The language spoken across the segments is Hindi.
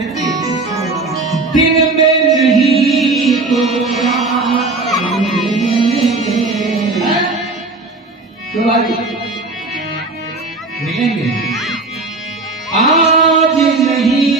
दिन में नहीं तो रात में तो भाई मिलेंगे आज नहीं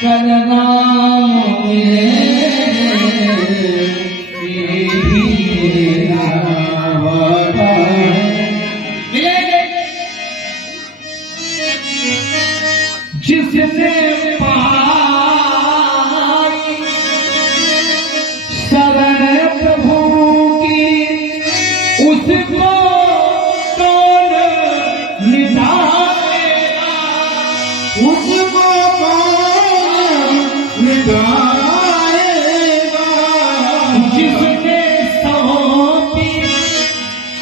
कल नाम मिलेंगे जिसने पाई शरण प्रभु की उसको कौन निधारेगा उसको कौन निधारेगा जिसने सौंपी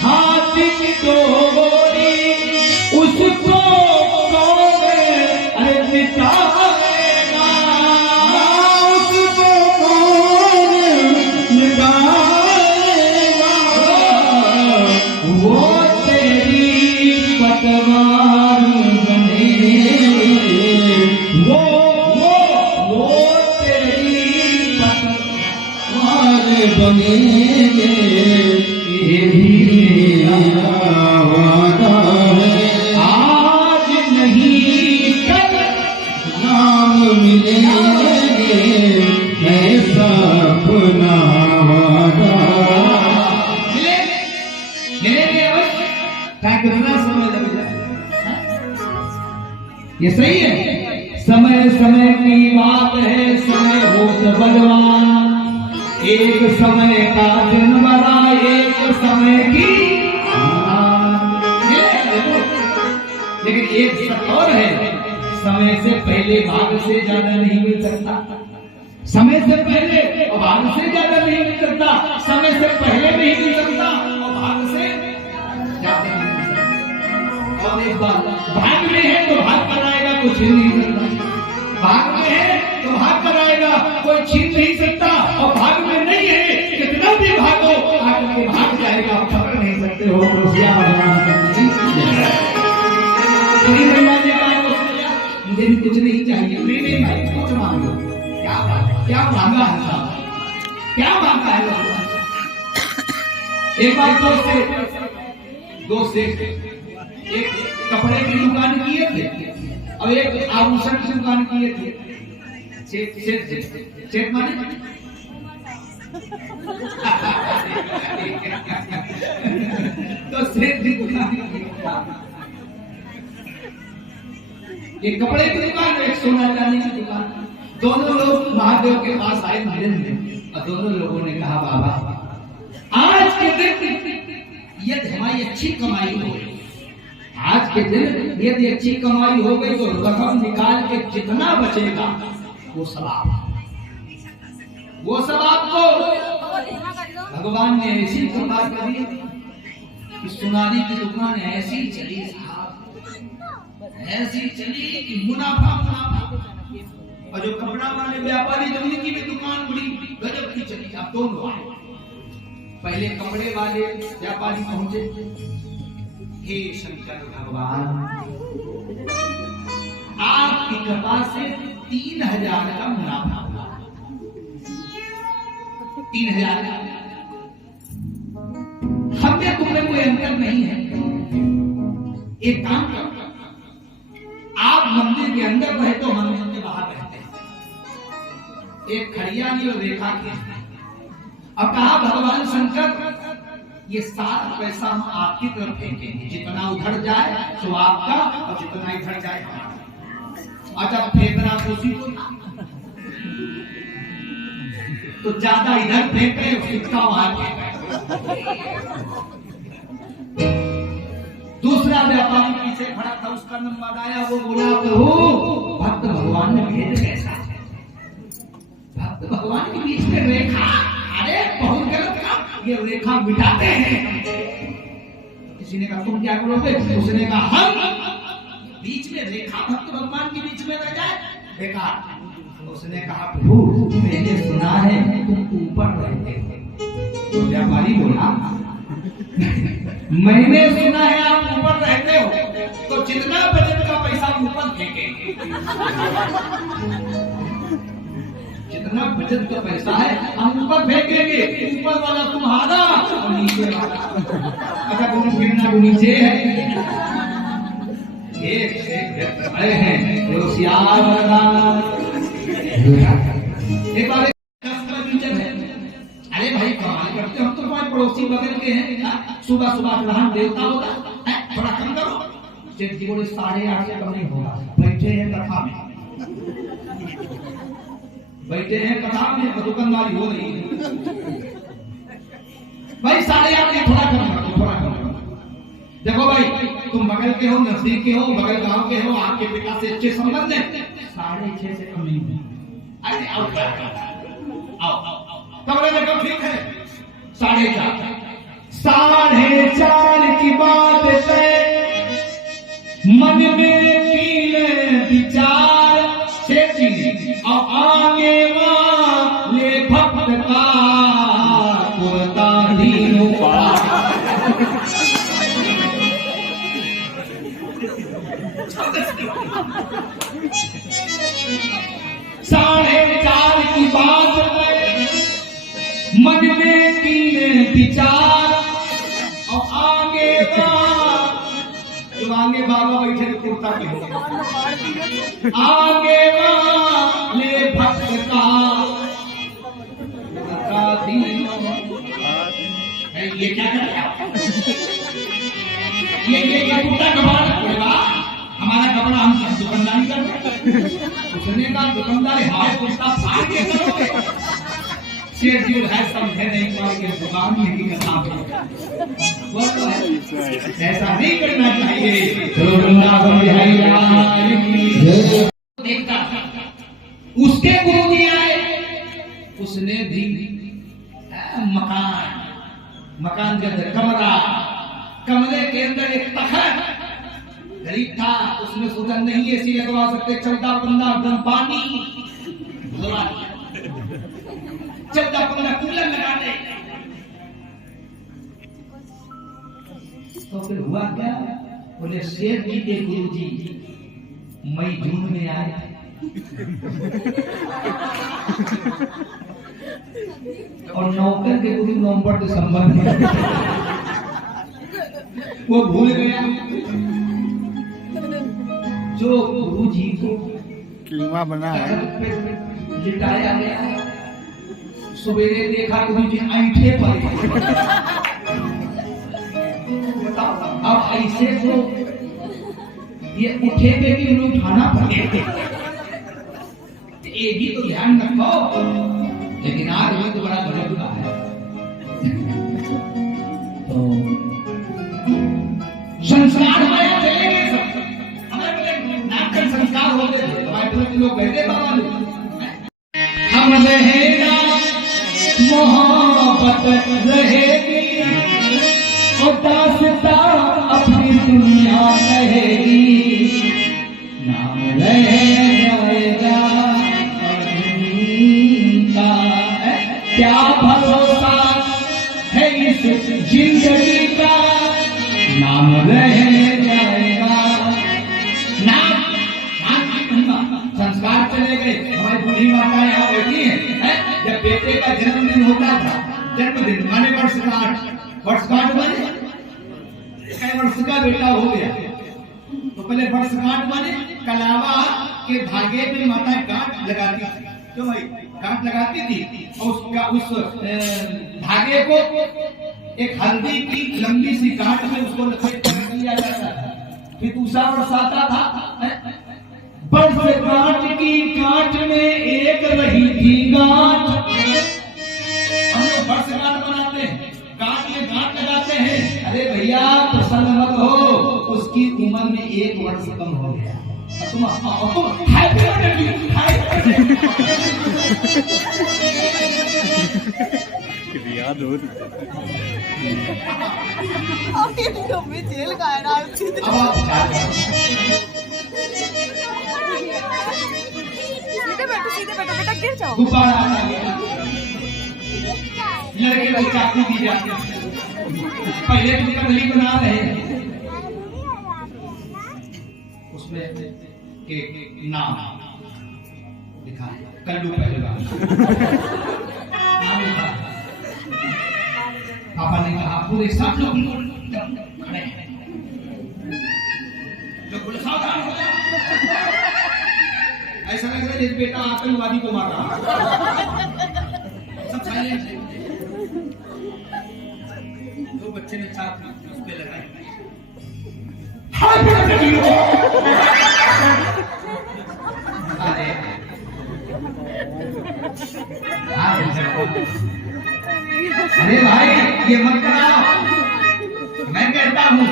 हाथ की डोरी उसको कौन निधारेगा उसको कौन निधारेगा वो तेरी पतवार बने वो तेरी पतवार बनेंगे यही वादा है आज नहीं कल नाम मिलेंगे ऐसा अपना वादा मिलेंगे अवश्य। चाहे कितना समय लग जाए ये सही है। समय समय की बात है समय हो तो भगवान एक समय का दिन बड़ा एक समय की लेकिन एक सच और है समय से पहले भाग से ज्यादा नहीं मिल सकता समय से पहले और भाग से ज्यादा नहीं मिल सकता समय से पहले नहीं मिल सकता और भाग से ज्यादा नहीं मिल सकता। और एक बात भाग में है तो भाग कर आएगा कोई छीन नहीं सकता भाग में है तो भाग कर आएगा कोई छीन नहीं सकता और भाग में नहीं है कितना भी भागो आगे भाग जाएगा आप पकड़ नहीं सकते हो रुपया मुझे भी कुछ नहीं चाहिए नहीं भाई कुछ मांगो क्या मांगा है साहब क्या मांगा है एक बार दोस्त से एक कपड़े की दुकान किए थे और एक आभूषण की दुकान किए थे सेठ माने तो सेठ की दुकान एक कपड़े की दुकान एक सोना चांदी की दुकान दोनों लोग महादेव के पास आए मिलन में और दोनों लोगों ने कहा बाबा आज के दिन यदि हमारी अच्छी कमाई हो गई आज के दिन यदि अच्छी कमाई हो गई तो रकम निकाल के जितना बचेगा वो सब आपको भगवान ने ऐसी कृपा करी कि सुनारी की दुकान ऐसी चली ऐसी चली कि मुनाफा और जो कपड़ा वाले व्यापारी जो उनकी भी दुकान बड़ी गजब की चली। अब दोनों आए पहले कपड़े वाले व्यापारी पहुंचे हे शंकर भगवान आपकी कृपा से 3000 का मुनाफा हुआ 3000 हम में तुम्हें कोई अंतर नहीं है एक काम करो आप मंदिर के अंदर रहे तो मंदिर के बाहर रहते हैं एक खड़िया ली और रेखा की अब कहा भगवान शंकर ये सारा पैसा हम आपकी तरफ फेंकेंगे जितना उधर जाए तो आपका और जितना इधर जाए हमारा अच्छा फेंकना तो ज्यादा इधर फेंके उसका वहां फेंके दूसरा व्यापारी पीछे खड़ा था उसका नंबर आया वो बोला प्रभु भक्त भगवान ने भेद कैसा भक्त भगवान के बीच में रेखा अरे बहुत गलत काम ये रेखा मिटाते हैं किसी ने कहा तुम क्या करोगे उसने कहा हम बीच में रेखा भक्त भगवान के बीच में रह जाए बेकार उसने कहा प्रभु मैंने सुना है तुम ऊपर रहते हो तो व्यापारी बोला मैंने सुना है आप ऊपर रहते हो तो जितना बजट का पैसा ऊपर फेंकेंगे जितना बचत का पैसा है हम ऊपर फेंकेंगे, ऊपर वाला तुम्हारा और नीचे वाला। अच्छा तुम गिरना तो नीचे है। एक से व्यक्त आए हैं जो होशियार वाला। एक बार अरे भाई कमाल करते, हम तो तुम्हारे पड़ोसी बगल के हैं, सुबह सुबह ग्रहण देवता होगा, थोड़ा कम करो। सेठ जी बोले 8:30 से कम नहीं होगा, बैठे हैं कथा में, बैठे हैं कथा में, दुकानदारी हो रही है भाई 8:30 से थोड़ा कम करो, थोड़ा कम करो। देखो भाई तुम बगल के हो, नजदीक के हो, बगल गांव के हो, आपके पिता से अच्छे संबंध है, 6:30 से कम नहीं है। अरे आओ आओ कमरे में कब ठीक है 4:30। 4:30 की बात है, मन में कीने विचार से और आगे वाले भक्त का कुर्ता दीनों पार। 4:30 की बात है, मन में कीने विचार और आगे जो आगे बाबा बैठे कुर्ता के आगे वाले भक्त का ये क्या कर रहा है? ये कुर्ता कपड़ा हमारा कपड़ा हम दुकानदारी कर रहे हैं। उसने कहा दुकानदारी हाय कुर्ता फाड़ के करोगे। सेठ जी है समझे नहीं पाएंगे दुकान में की कथा वो तो है, ऐसा नहीं करना चाहिए। देखता उसके गुरु जी आए, उसने भी मकान के अंदर कमरा, कमरे के अंदर एक तखत गरीब था, उसमें सोचा नहीं ऐसी लगवा सकते, 14-15 ड्रम पानी, 14-15 कूलर लगा दे। तो फिर हुआ क्या, बोले शेर जी के गुरु जी मई जून में आए और नौकर के गुरु नवंबर दिसंबर में। वो भूल गया जो गुरु जी को कीमा बना है लिटाया गया। सवेरे देखा गुरु जी ऐंठे पड़े। अब ऐसे तो ये उठे पे भी उन्हें उठाना पड़ेगा, एक ही तो ध्यान रखो। लेकिन आज में तो बड़ा गजब का है। तो संस्कार हमारे चले गए, सब हमारे नाटक संस्कार होते थे, हमारे लोग कहते बाबा हम रहेगा मोहब्बत रहेगी और दास्ता अपनी दुनिया रहेगी, नाम रह जाएगा का क्या भरोसा है इस जिंदगी का, नाम रह जाएगा। नाम संस्कार चले गए। हमारी बूढ़ी माता यहाँ बैठी है, जब बेटे का जन्मदिन होता था, जन्मदिन माने वर्षगांठ, वर्षगांठ माने वर्ष का बेटा हो गया तो पहले वर्षगांठ माने कलावा के धागे में माता गांठ लगाती थी, क्यों भाई गांठ लगाती थी और उसका उस धागे को एक हल्दी की लंबी सी गांठ में उसको लपेट कर दिया जाता था। फिर दूसरा वर्ष आता था, वर्षगांठ की गांठ में एक रही थी गांठ। हम लोग वर्षगांठ बनाते हैं, गांठ में गांठ लगाते हैं। अरे भैया प्रसन्न मत हो, उसकी उम्र में 1 वर्ष कम हो गया। तुम हैप्पी याद हो जेल का है ना। सीधे बैठो बेटा, गिर जाओ। लड़के को चाकू दी जाती है, पहले तुम कटली बना रहे हैं, उसमें के नाम लिखा है, कल्लू पहलवान नाम लिखा है। पापा ने कहा पूरे सब लोग खड़े हैं, जो बोले सावधान हो जा। ऐसा लग रहा है जैसे बेटा आतंकवादी को मार रहा है। सब साइलेंट। दो बच्चे ने चाप उस पे लगाई, अरे भाई ये मत कराओ, मैं कहता हूँ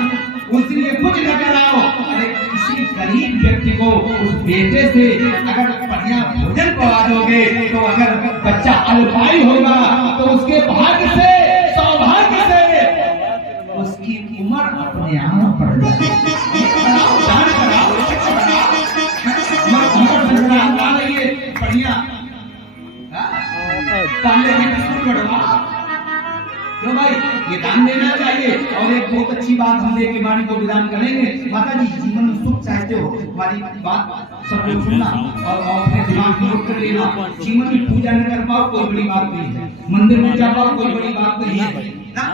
उस दिन ये कुछ न कराओ। अरे किसी गरीब व्यक्ति को उस बेटे से अगर बढ़िया भोजन पवा दोगे तो अगर बच्चा अल्पायु होगा तो उसके भाग्य से, सौभाग्य से उसकी उम्र अपने आप बढ़ जाएगी। दान कराओ, बढ़िया पाले की बिस्कुट बढ़वा तो भाई ये दान देना चाहिए। और एक बहुत अच्छी बात हम देख के वाणी को विदान करेंगे। माता जी जीवन में सुख चाहते हो, हमारी बात सब लोग सुनना और अपने दिमाग में नोट कर लेना। जीवन में पूजा न कर पाओ कोई बड़ी बात नहीं है, मंदिर में जा पाओ कोई बड़ी बात नहीं है ना,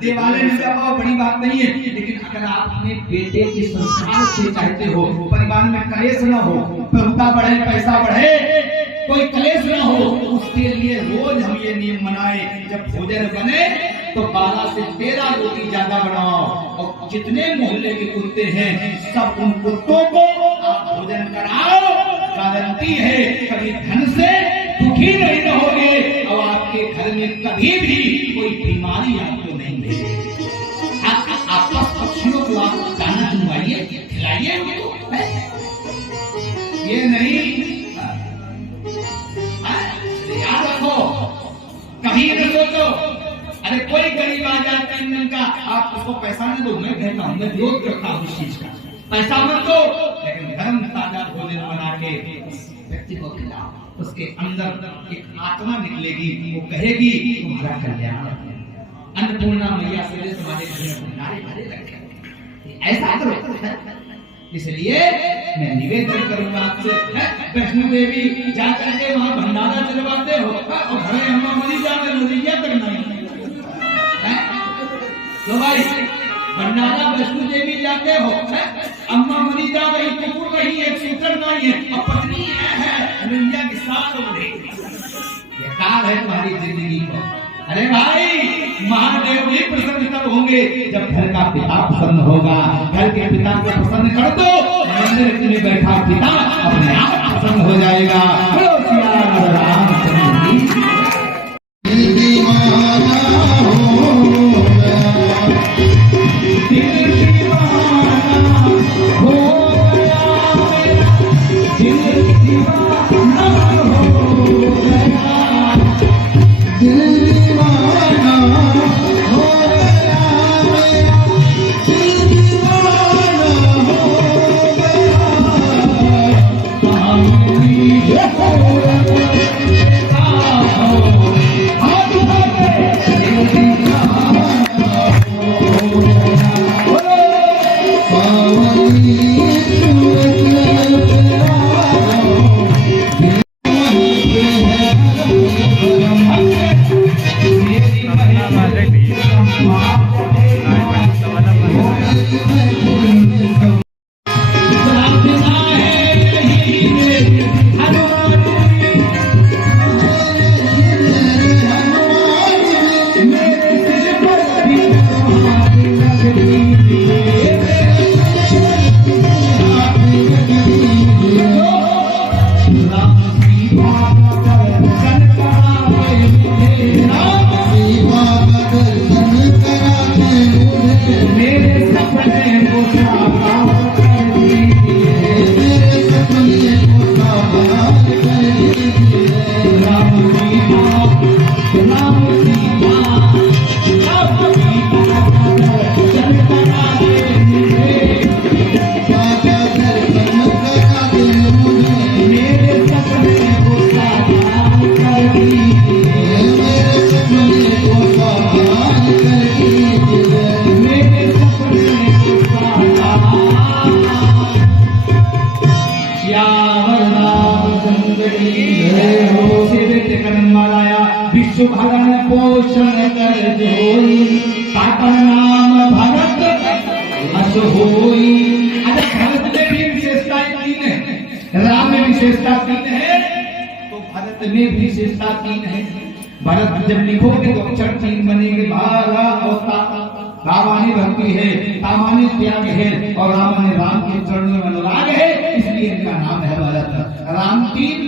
देवालय में जा पाओ बड़ी बात नहीं है। लेकिन अगर आप अपने बेटे के संस्कार से चाहते हो, परिवार में कलेश न हो, प्रभुता बढ़े, पैसा बढ़े, कोई कलेश न हो, उसके लिए रोज हम ये नियम बनाए जब भोजन बने तो 12 से 13 रोटी ज्यादा बनाओ और जितने मोहल्ले के कुत्ते हैं सब उन कुत्तों को आप भोजन कराओ। गारंटी है कभी धन से दुखी नहीं रहोगे और आपके घर में कभी भी कोई बीमारी आपको नहीं मिलेगी। आपस पक्षियों को आप दाना चुनवाइए, खिलाइए उनको, ये नहीं याद रखो, कभी न सोचो अरे कोई गरीब आ जाए 3 दिन का आप उसको पैसा न दो। मैं कहता हूँ, मैं विरोध करता हूँ इस चीज का, पैसा मत दो लेकिन धर्म ताजा भोजन बना के व्यक्ति को खिलाओ। उसके अंदर एक आत्मा निकलेगी, वो कहेगी तुम्हारा कल्याण। अन्नपूर्णा मैया से हमारे घर में भंडारे भरे रखे, ऐसा करो। इसलिए मैं निवेदन करूंगा आपसे, वैष्णो देवी जा करके वहां भंडारा चलवाते हो और घरे अम्मा मरी जाते नजरिया तक नहीं है तो भाई भंडारा वैष्णो देवी जाते हो, अम्मा मरी जा रही, कुकुर नहीं, एक सूत्र नहीं है और पत्नी है नैया के साथ हो रही। ये काल है तुम्हारी जिंदगी को। अरे भाई महादेव भी प्रसन्न तब होंगे जब घर का पिता प्रसन्न होगा। घर के पिता को प्रसन्न कर दो, मंदिर में बैठा पिता अपने आप प्रसन्न हो जाएगा। बोलो सिया रामचंद्र की। श्यामल रामचंद्र की जय हो। सेवे करमाया विश्व भरण पोषण कर जोई, ताकर नाम भरत अस होई। अरे भरत में भी विशेषताएं 3 है, राम में विशेषता 3 है, तो भरत में भी विशेषता 3 है। भरत जब लिखोगे तो अक्षर 3 बनेंगे, भारा और ताका। रामानी भक्ति है, तामानी त्याग है, और रामानी राम के चरणों में अनुराग है, इसलिए इनका नाम है भरत। राम 3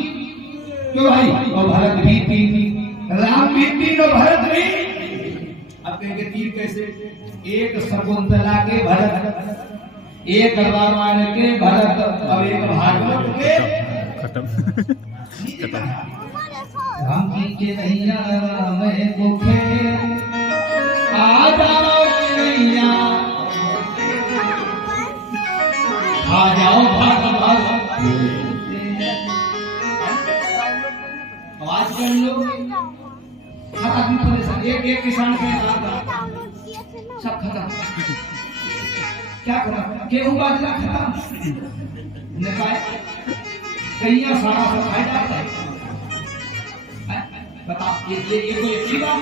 क्यों भाई, और भरत भी 3, राम भी 3 और भरत भी। अब कहेंगे 3 कैसे? एक शकुंतला के भरत, एक रामायण के भरत, और एक भागवत के खत्म। राम की चिरैया मैं मुखे आ जाओ चिरैया, आ जाओ भाग भाग। आवाज कर लो, हर आदमी परेशान। एक किसान के सब खत्म, क्या खत्म? गेहूं बाजरा खत्म, कहिया सारा सब खाई जाता है। बताओ ये कोई अच्छी बात?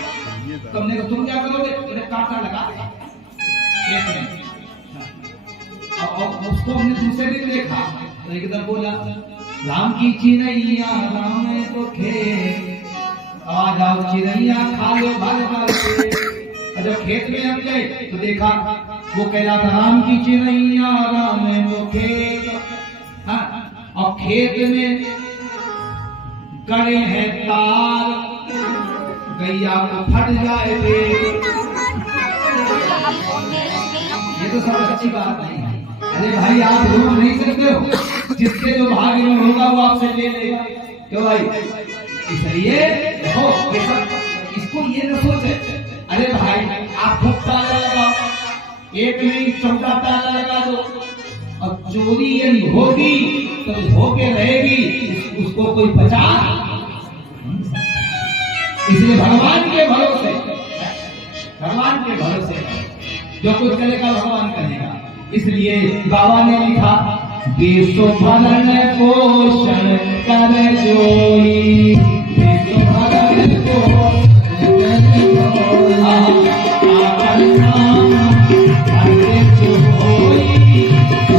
तुमने तो तुम क्या करोगे? इन्हें कांटा लगा देगा एक में। और उसको हमने दूसरे दिन देखा तो एकदम बोला राम की चिरैया राम को खेत, आ जाओ चिरैया खा लो भर भर के। जब खेत में हम गए तो देखा वो कह रहा था राम की चिरैया राम को खेत, और खेत में गड़े हैं तार, गैया को फट जाए। ये तो सब अच्छी बात नहीं है। अरे भाई आप रोक नहीं सकते हो, जिसके जो भाग्य में होगा वो आपसे ले लेगा। क्यों भाई? इसलिए हो इसको ये न सोचे अरे भाई आप खूब ताला लगाओ, एक नहीं 14 ताला लगा दो, और चोरी यदि होगी तो होके रहेगी, उसको कोई बचा। इसलिए भगवान के भरोसे जो कुछ करेगा भगवान करेगा। इसलिए बाबा ने लिखा देशो भरण पोषण कर जोई, देशो भरण पोषण कर जोई, आकर नाम भरत होई,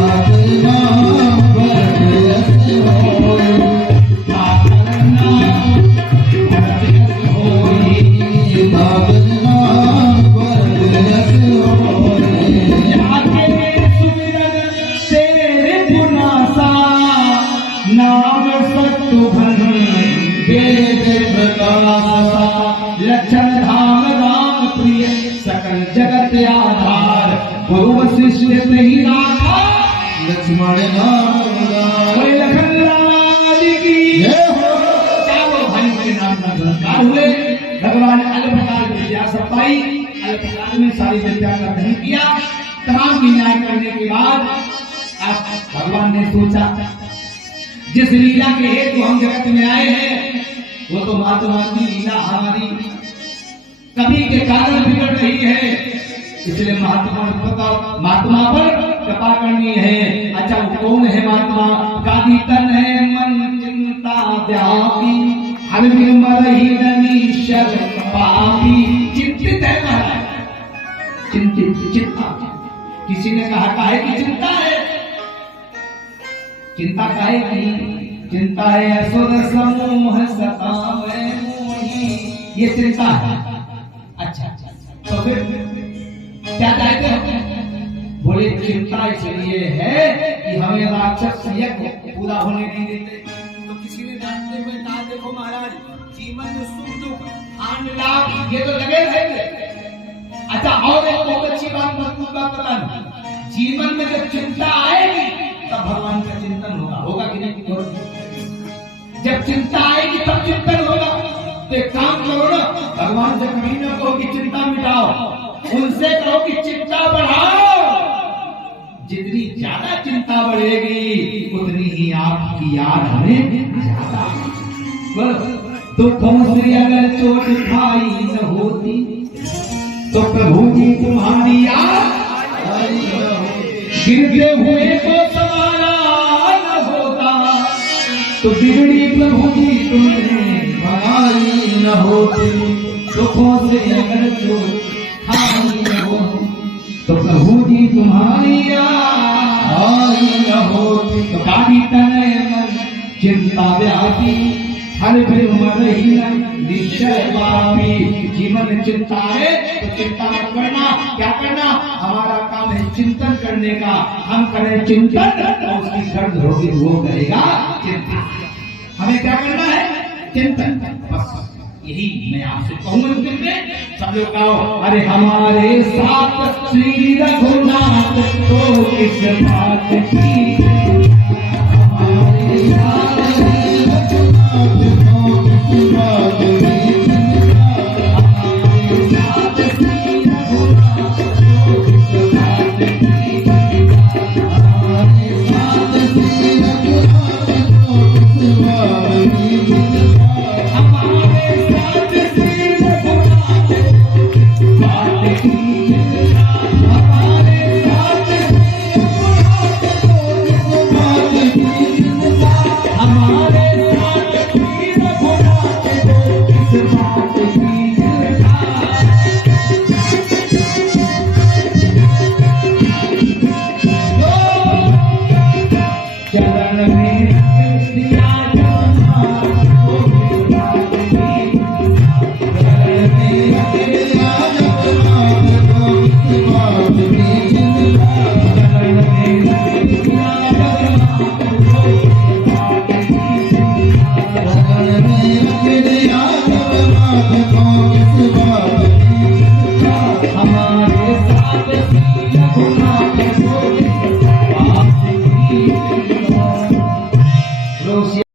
आकर नाम भरत होई, आकर नाम भरत होई, आकर नाम भरत होई। नाम सत्तु घन वेद प्रकाशा, लक्षण धाम राम प्रिय सकल जगत आधार, गुरु वशिष्ठ ही राखा लक्ष्मण नाम लखन राम की जय हो। चारों भाई के नाम का पुरस्कार हुए। भगवान अलपकाल विद्या सब पाई, अलपकाल में सारी विद्या का ग्रहण किया। तमाम न्याय करने के बाद अब भगवान ने सोचा जिस लीला के हेतु हम जगत में आए हैं वो तो महात्मा की लीला हमारी कभी के कारण बिगड़ रही है, इसलिए महात्मा पर कृपा करनी है। अच्छा वो कौन है महात्मा? गादी तन है मन चिंता व्यापी, हर मर ही नीशर पापी। चिंतित है महाराज, चिंता। किसी ने कहा काहे की चिंता है? चिंता काहे की? चिंता है असुर समूह सतावे मोही, ये चिंता है। अच्छा तो फिर क्या चाहते हो? बोले चिंता इसलिए है कि हमें राक्षस यज्ञ पूरा होने नहीं देते। तो किसी ने जानते हुए कहा देखो महाराज जीवन में सुख दुख आन लाभ ये तो लगे रहेंगे। अच्छा और एक बहुत अच्छी बात मजबूत बात बता दूं, जीवन में जब चिंता आएगी तब भगवान का चिंतन होगा कि नहीं? जब चिंता आएगी तब चिंतन होगा। तो एक काम करो ना, भगवान से कभी ना कहो कि चिंता मिटाओ, उनसे कहो कि चिंता बढ़ाओ। जितनी ज्यादा चिंता बढ़ेगी उतनी ही आपकी याद हमें ज्यादा। दुखों से अगर चोट खाई न होती तो प्रभु जी तुम्हारी याद गिरते हुए को संभाला न होता। तो बिगड़ी प्रभु जी तुमने भगाई न होती, दुखों से अगर जो हारी न हो, तो प्रभु जी तुम्हारी आई न होती। तो गाड़ी तनय मन चिंता व्यापी, हर फिर मरही निश्चय पापी। जीवन चिंता है तो चिंता मत करना। क्या करना? हमारा काम है चिंतन करने का। हम करें चिंतन तो उसकी दर्द होगी, वो करेगा चिंता। हमें क्या करना है? चिंतन। बस यही मैं आपसे कहूँ अंतिम में। सब लोग कहो, अरे हमारे साथ श्री रघुनाथ तो किस बात की, हमारे साथ श्री रघुनाथ तो किस बात की, हमारे साथ श्री रघुनाथ तो किस बात की, हमारे साथ श्री रघुनाथ तो किस बात की, हमारे साथ श्री रघुनाथ तो किस बात की, हमारे साथ श्री रघुनाथ तो किस बात की, हमारे साथ श्री रघुनाथ तो किस बात की। चरण में दिया जगन्नाथ को किस बात की, चरण में दिया जगन्नाथ को किस बात की, चरण में दिया जगन्नाथ को किस बात की, चरण में दिया जगन्नाथ को किस बात की, हमारे साथ श्री रघुनाथ को किस बात की।